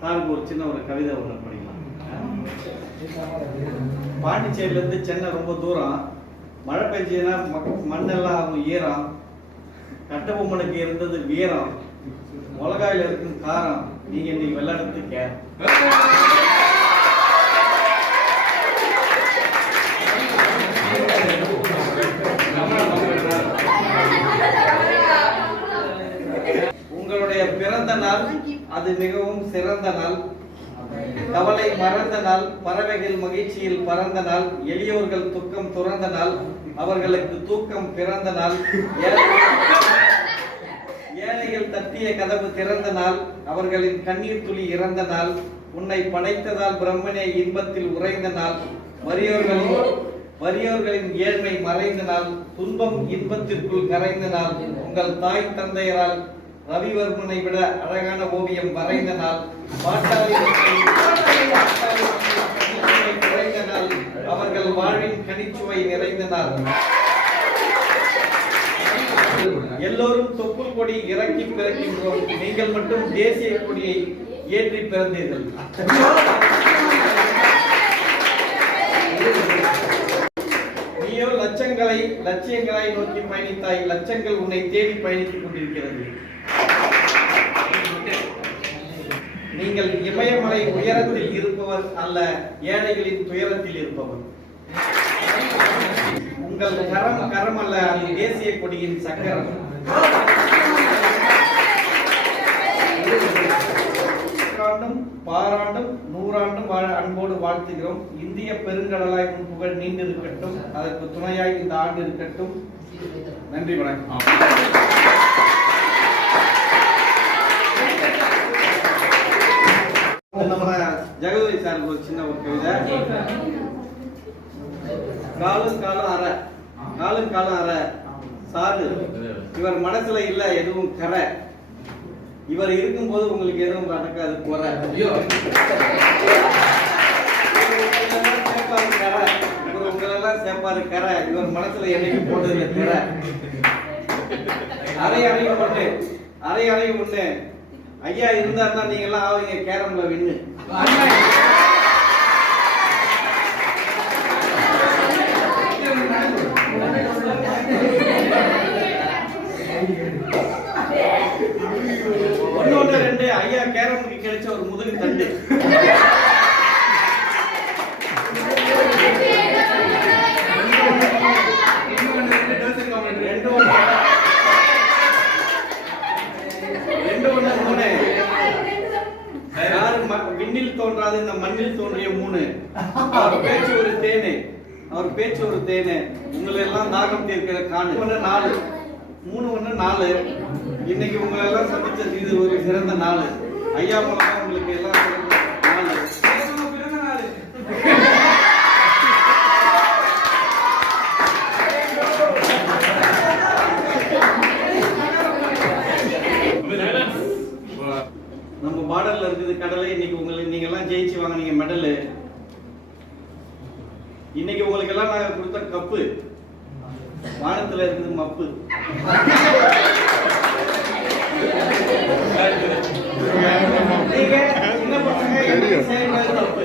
சாருக்கு ஒரு சின்ன ஒரு கவிதை ஒன்று படிக்கலாம். பாண்டிச்சேரியிலேருந்து சென்னை ரொம்ப தூரம். மழை பெஞ்சதுன்னா மண்ணெல்லாம் ஈரம். கட்டபொம்மனுக்கு இருந்தது வீரம். மிளகாயில் இருக்கும் காரம். நீங்க இன்னைக்கு விளையாடுறதுக்கு உங்களுடைய பிறந்த நாள் அது மிகவும் சிறந்த நாள். கவலை மறந்த நாள், பறவைகள் மகிழ்ச்சியில் பறந்த நாள், எளியோர்கள் துக்கம் துறந்த நாள், அவர்களுக்கு தூக்கம் பிறந்த நாள், ஏழைகள் தட்டிய கதவு திறந்த நாள், அவர்களின் கண்ணீர் துளி இறந்த நாள், உன்னை படைத்ததால் பிரம்மனே இன்பத்தில் உறைந்த நாள், வறியோர்களின் ஏழ்மை மறைந்த நாள், துன்பம் இன்பத்திற்குள் கரைந்த நாள், உங்கள் தாய் தந்தையரால் ரவிவர்மனை விட அழகான ஓவியம் வரைந்த நாள், குறைந்த நாள், அவர்கள் வாழ்வின் கனிச்சுவை நிறைந்த நாள். எல்லோரும் தொப்புள் கொடி இறக்கி பிறக்கின்றோம், நீங்கள் மட்டும் தேசிய கொடியை ஏற்றி பிறந்தீர்கள். நீயோ லட்சியங்களை நோக்கி பயணித்தாய், லட்சங்கள் உன்னை தேடி பயணித்துக் கொண்டிருக்கிறது. நீங்கள் இமயமலை உயரத்தில் இருப்பவர் அல்ல, ஏழைகளின் துயரத்தில் இருப்பவர். உங்கள் கரம் அல்ல, அது தேசிய கொடியின் சக்கரம். பாராண்டும் 100 ஆண்டும் அன்போடு வாழ்த்துகிறோம். இந்திய பெருங்கடலாய் உன் புகழ் நீண்டிருக்கட்டும், அதற்கு துணையாய் இந்த ஆண்டு இருக்கட்டும். நன்றி, வணக்கம். நம்ம ஜெகதீஷ் சாருக்கு ஒரு சின்ன ஒரு கவிதை. காலும் காலும் அரை சாரு, இவர் மனசுல இல்ல எதுவும் கரை, இவர் இருக்கும்போது உங்களுக்கு எதுவும் நடக்காது குறை. உங்களெல்லாம் சேர்ப்பாரு கரை, இவர் மனசுல என்னைக்கு போட்டதில்லை கரை. அரையணையும் ஒண்ணு ஐயா இருந்தாருன்னா நீங்க எல்லாம் ஆவீங்க கேரம்ல வின்னு. ஒன்னு 2 ஐயா கேரமுக்கு கிடைச்ச ஒரு முதுகு தண்டு. விண்ணில் தோன்றாது இந்த மண்ணில் தோன்றிய 3. அவர் பேச்சு ஒரு தேனு, உங்களை எல்லாம் தாகம் தீர்க்கிற காணு. 4 3 4. இன்னைக்கு உங்களை எல்லாம் சந்திச்சது இது ஒரு சிறந்த நாள். ஐயா மூலமா உங்களுக்கு எல்லாம் சிறந்த நாள். நம்ம பார்டர்ல இருக்குது கடலை. இன்னைக்கு நீங்க எல்லாம் ஜெயிச்சு வாங்க, நீங்க மெடல். இன்னைக்கு உங்களுக்கு எல்லாம் நாங்க கொடுத்த கப்பு, வானத்துல இருக்குது மப்பு. நீங்க சின்ன பசங்க தப்பு.